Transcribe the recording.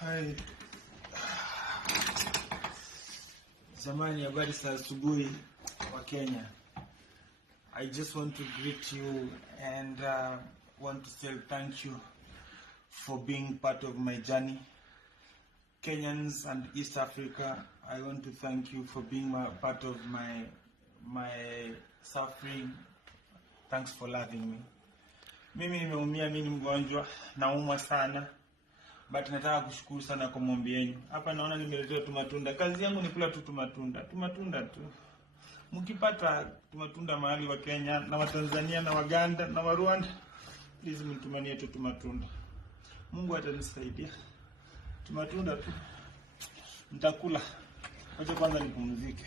Hai. Zamani habari za asubuhi wa Kenya. I just want to greet you and want to say thank you for being part of my journey. Kenyans and East Africa, I want to thank you for being part of my suffering. Thanks for loving me. Mimi nimeumia, mimi ni mgonjwa, naumwa sana. But nataka kushukuru sana kwa maombi yenu. Hapa naona nimeletewa tumatunda. Kazi yangu ni kula tu tumatunda. Tumatunda tu. Mkipata tumatunda mahali wa Kenya na wa Tanzania na Waganda na wa Rwanda, please mtumanie tu tumatunda. Mungu atanisaidia. Tumatunda tu. Nitakula. Wacha kwanza nipumzike.